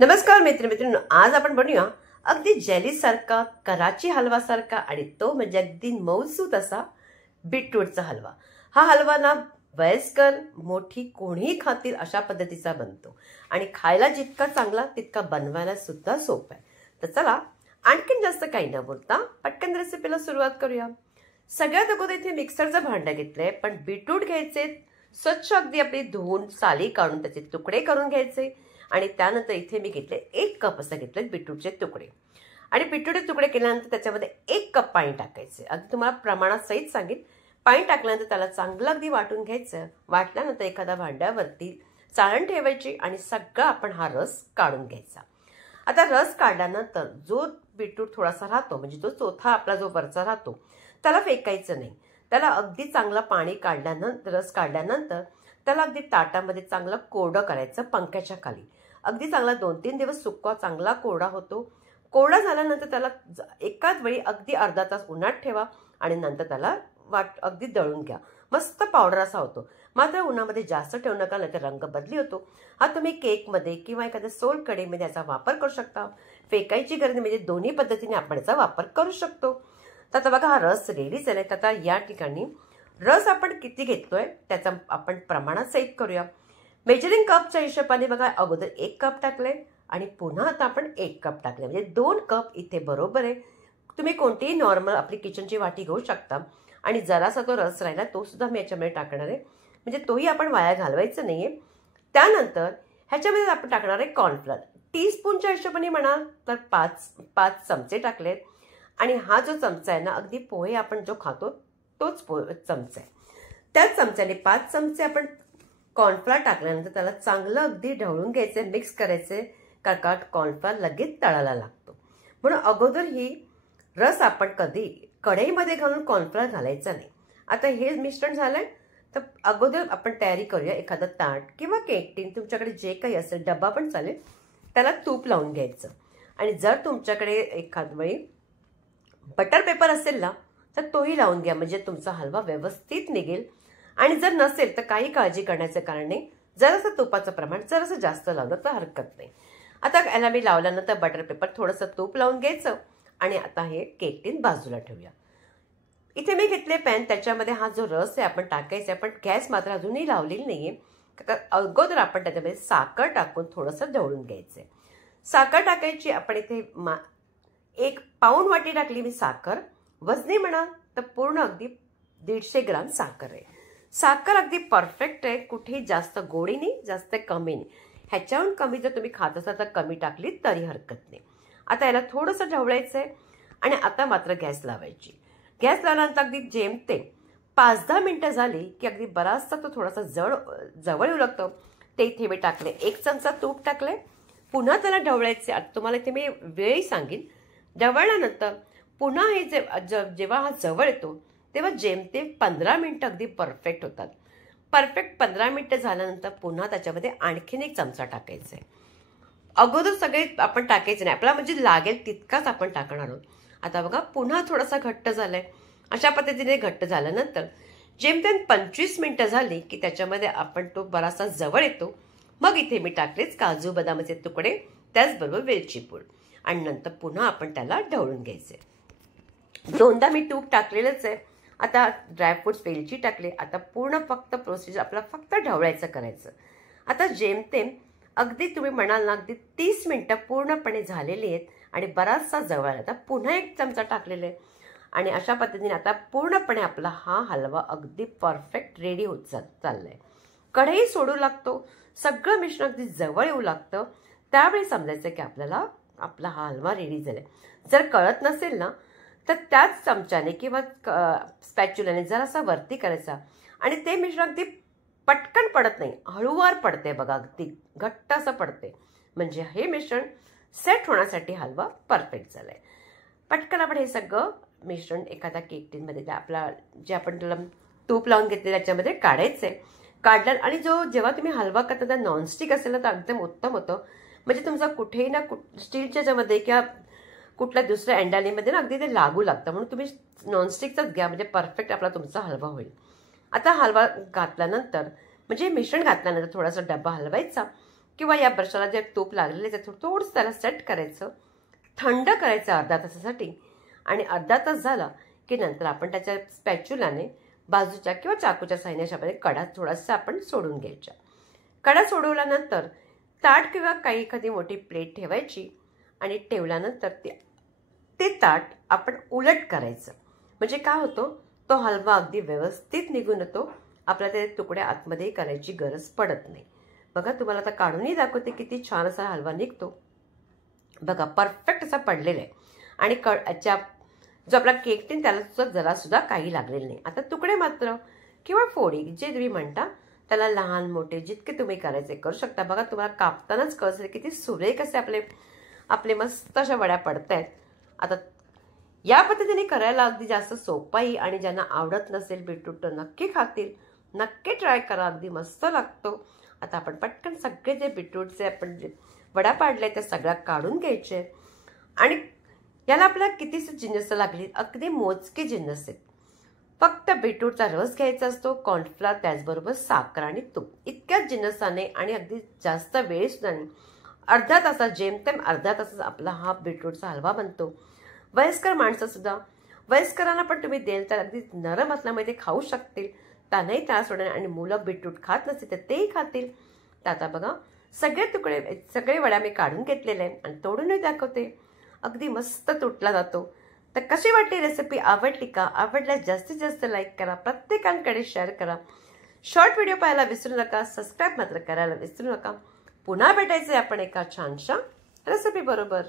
नमस्कार मित्रमैत्रिणींनो, आज आपण बनवूया अगदी जेलीसारखा, कराची हलवासारखा आणि तो म्हणजे अगदी मऊसूत असा बीटरूटचा हलवा. हा हलवा ना वयस्कर मोठी कोणीही खातील अशा पद्धतीचा बनतो आणि खायला जितका चांगला तितका बनवायला सुद्धा सोपा आहे. तर चला आणखीन जास्त काही न बोलता पटकन रेसिपीला सुरुवात करूया. सगळ्यात अगोदर इथे मिक्सरचं भांडं घेतलंय, पण बीटरूट घ्यायचे स्वच्छ अगदी आपली धुवून साली काढून त्याचे तुकडे करून घ्यायचे आणि त्यानंतर इथे मी घेतले 1 कप असं घेतले बीटरूटचे तुकडे आणि बीटरूटचे तुकडे केल्यानंतर त्याच्यामध्ये 1 कप पाणी टाकायचे. अगदी तुम्हाला प्रमाणात सहित सांगेन. पाणी टाकल्यानंतर त्याला चांगलं अगदी वाटून घ्यायचं. वाटल्यानंतर एखाद्या भांड्यावरती चाळण ठेवायची आणि सगळा आपण हा रस काढून घ्यायचा. आता रस काढल्यानंतर जो बीटरूट थोडासा राहतो म्हणजे जो चौथा आपला जो वरचा राहतो त्याला फेकायचं नाही. त्याला अगदी चांगलं पाणी काढल्यानंतर रस काढल्यानंतर त्याला अगदी ताटामध्ये चांगलं कोरडं करायचं पंख्याच्या खाली. अगदी चांगला 2-3 दिवस सुकवा चांगला कोरडा होतो. कोरडा झाल्यानंतर त्याला एकाच वेळी अगदी अर्धा तास उन्हात ठेवा आणि नंतर त्याला अगदी दळून घ्या. मस्त पावडर असा होतो. मात्र उन्हामध्ये जास्त ठेवू नका, नाही तर रंग बदली होतो. हा तुम्ही केकमध्ये किंवा एखाद्या सोल कढईमध्ये याचा वापर करू शकता. फेकायची गरज म्हणजे दोन्ही पद्धतीने आपण याचा वापर करू शकतो. तर आता बघा हा रस रेडी झालाय. तर आता या ठिकाणी रस आपण किती घेतोय त्याचा आपण प्रमाणात सहित करूया. मेजरिंग कपच्या हिशोबाने बघा अगोदर 1 कप टाकले आणि पुन्हा आता आपण 1 कप टाकले म्हणजे 2 कप इथे बरोबर आहे. तुम्ही कोणतीही नॉर्मल आपली किचनची वाटी घेऊ शकता आणि जरासा तो रस राहिला तो सुद्धा मी याच्यामध्ये टाकणार आहे, म्हणजे तोही आपण वाया घालवायचा नाहीये. त्यानंतर ह्याच्यामध्ये आपण टाकणार आहे कॉर्नफ्लॉर. टीस्पूनच्या हिशोबाने म्हणाल तर 5 चमचे टाकलेत आणि हा जो चमचा आहे ना अगदी पोहे आपण जो खातो तोच चमचा आहे. त्याच चमच्याने 5 चमचे आपण कॉर्नफ्लॉर टाकल्यानंतर त्याला चांगलं अगदी ढवळून घ्यायचे, मिक्स करायचे. कारण कॉर्नफ्लॉर लगेच तळायला लागतो म्हणून अगोदर ही रस आपण कधी कढईमध्ये घालून कॉर्नफ्लॉर घालायचा नाही. आता हे मिश्रण झालंय तर अगोदर आपण तयारी करूया. एखादं ताट किंवा केक टीन तुमच्याकडे जे काही असेल डब्बा पण चालेल, त्याला तूप लावून घ्यायचं आणि जर तुमच्याकडे एखाद वेळी बटर पेपर असेल ना तर तोही लावून घ्या, म्हणजे तुमचा हलवा व्यवस्थित निघेल. आणि जर नसेल तर काही काळजी करण्याचं कारण नाही. जरासं तुपाचं प्रमाण जरासं जास्त लावलं तर हरकत नाही. आता याला मी लावल्यानंतर बटर पेपर थोडंसं तूप लावून घ्यायचं आणि आता हे केक टीन बाजूला ठेवूया. इथे मी घेतले पॅन, त्याच्यामध्ये हा जो रस आहे आपण टाकायचा आहे, पण गॅस मात्र अजूनही लावलेली नाहीये. अगोदर आपण त्याच्यामध्ये साखर टाकून थोडंसं ढवळून घ्यायचंय. साखर टाकायची आपण इथे 1 पाऊण वाटी टाकली मी साखर. वजनी म्हणा तर पूर्ण अगदी 150 ग्राम साखर आहे. साखर अगदी परफेक्ट आहे, कुठेही जास्त गोडी नाही जास्त कमी नाही. ह्याच्याहून कमी जर तुम्ही खात असाल तर कमी टाकली तरी हरकत नाही. आता याला थोडंसं ढवळायचं आहे आणि आता मात्र गॅस लावायची. गॅस लावल्यानंतर अगदी जेमतेम 5-10 मिनटं झाली की अगदी बराचसा तो थोडासा जवळ येऊ लागतो. ते इथे मी टाकले 1 चमचा तूप टाकले. पुन्हा त्याला ढवळायचे. आता तुम्हाला इथे मी वेळही सांगेन. ढवळल्यानंतर पुन्हा हे जेव्हा हा जवळ येतो तेव्हा जेमतेम 15 मिनिटं अगदी परफेक्ट होतात. परफेक्ट 15 मिनिटं झाल्यानंतर पुन्हा त्याच्यामध्ये आणखीन 1 चमचा टाकायचा आहे. अगोदर सगळे आपण टाकायचे नाही, आपल्याला म्हणजे लागेल तितकाच आपण टाकणार आहोत. आता बघा पुन्हा थोडासा घट्ट झालाय. अशा पद्धतीने घट्ट झाल्यानंतर जेमतेम 25 मिनिटं झाली की त्याच्यामध्ये आपण तो बराचसा जवळ येतो. मग इथे मी टाकलेच काजू बदामाचे तुकडे, त्याचबरोबर वेलची पूड आणि नंतर पुन्हा आपण त्याला ढवळून घ्यायचे. 2दा मी तूप टाकलेलंच आहे. आता ड्रायफ्रूट्स वेलची टाकले. आता पूर्ण फक्त प्रोसिजर आपल्याला फक्त ढवळायचं करायचं. आता जेमतेम अगदी तुम्ही म्हणाल ना अगदी 30 मिनिटं पूर्णपणे झालेली आहेत आणि बराचसा जवळ आला. आता पुन्हा 1 चमचा टाकलेला आहे आणि अशा पद्धतीने आता पूर्णपणे आपला हा हलवा अगदी परफेक्ट रेडी होत चाललाय. कढई सोडू लागतो, सगळं मिश्रण अगदी जवळ येऊ लागतं. त्यावेळी समजायचं की आपल्याला आपला हा हलवा रेडी झालाय. जर कळत नसेल ना तर त्याच चमच्याने किंवा स्पॅच्युलाने जरासा वरती करायचा आणि ते मिश्रण अगदी पटकन पडत नाही, हळूवार पडते बघा, अगदी घट्ट असं पडते. म्हणजे हे मिश्रण सेट होण्यासाठी हलवा परफेक्ट झालाय. पटकन आपण हे सगळं मिश्रण एखाद्या केक टीनमध्ये आपला जे आपण त्याला तूप लावून घेतले त्याच्यामध्ये काढायचंय. काढलं आणि जेव्हा तुम्ही हलवा करता तर नॉनस्टिक असेल ना तर एकदम उत्तम होतं. म्हणजे तुमचा कुठेही ना स्टीलच्या ज्यामध्ये किंवा कुठल्या दुसऱ्या अँडालीमध्ये ना अगदी ते लागू लागतं, म्हणून तुम्ही नॉनस्टिकचाच घ्या, म्हणजे परफेक्ट आपला तुमचा हलवा होईल. आता हलवा घातल्यानंतर म्हणजे मिश्रण घातल्यानंतर थोडासा डब्बा हलवायचा. किंवा या ब्रशाला जे तूप लागलेले आहे थोडंसं त्याला सेट करायचं, थंड करायचं अर्धा तासासाठी. आणि अर्धा तास झाला की नंतर आपण त्याच्या स्पॅच्युलाने बाजूच्या किंवा चाकूच्या साहाय्याने अशाप्रकारे कडा थोडासा आपण सोडून घ्यायच्या. कडा सोडवल्यानंतर ताट किंवा काही एखादी मोठी प्लेट ठेवायची आणि ठेवल्यानंतर ते ताट आपण उलट करायचं. म्हणजे काय होतं, तो हलवा अगदी व्यवस्थित निघून येतो. आपल्याला ते तुकडे आतमध्येही करायची गरज पडत नाही. बघा, तुम्हाला आता काढूनही दाखवते किती छान असा हलवा निघतो. बघा, परफेक्ट असा पडलेला आहे. आणि जो आपला केक ते त्याला जरासुद्धा काही लागलेलं नाही. आता तुकडे मात्र किंवा फोडी जे तुम्ही म्हणता त्याला लहान मोठे जितके तुम्ही करायचे करू शकता. बघा, तुम्हाला कापतानाच कळसेल किती सुरेख असे आपले मस्त अशा वड्या पडत आहेत. आता या पद्धतीने करायला अगदी जास्त सोपाही, आणि ज्यांना आवडत नसेल बीटरूट तर नक्की खातील, नक्की ट्राय करा, अगदी मस्त लागतो. आता आपण पटकन सगळे जे बीटरूटचे आपण जे वड्या पाडले त्या सगळ्या काढून घ्यायचे. आणि याला आपल्याला कितीसे जिन्नस लागली, अगदी मोजके जिन्नस आहेत. फक्त बीटरूटचा रस घ्यायचा असतो, कॉर्नफ्लॉवर, त्याचबरोबर साखर आणि तूप, इतक्याच जिन्नसाने आणि अगदी जास्त वेळसुद्धा नाही. अर्धा तासात, जेमतेम अर्धा तासात आपला हा बीटरूटचा हलवा बनतो. वयस्कर माणसंसुद्धा, वयस्करांना पण तुम्ही देल तर अगदी नरम असल्यामुळे ते खाऊ शकतील, त्यांनाही त्रास होणार. आणि मुलं बीटरूट खात नसतील तर तेही खातील. तर आता बघा, सगळे वड्या मी काढून घेतलेले आहेत आणि तोडूनही दाखवते. अगदी मस्त तुटला जातो. तर कशी वाटली रेसिपी, आवडली का? आवडल्यास जास्तीत जास्त लाईक करा, प्रत्येकांकडे शेअर करा. शॉर्ट व्हिडिओ पाहायला विसरू नका, सबस्क्राईब मात्र करायला विसरू नका. पुन्हा भेटायचे आपण एका छानशा रेसिपी बरोबर.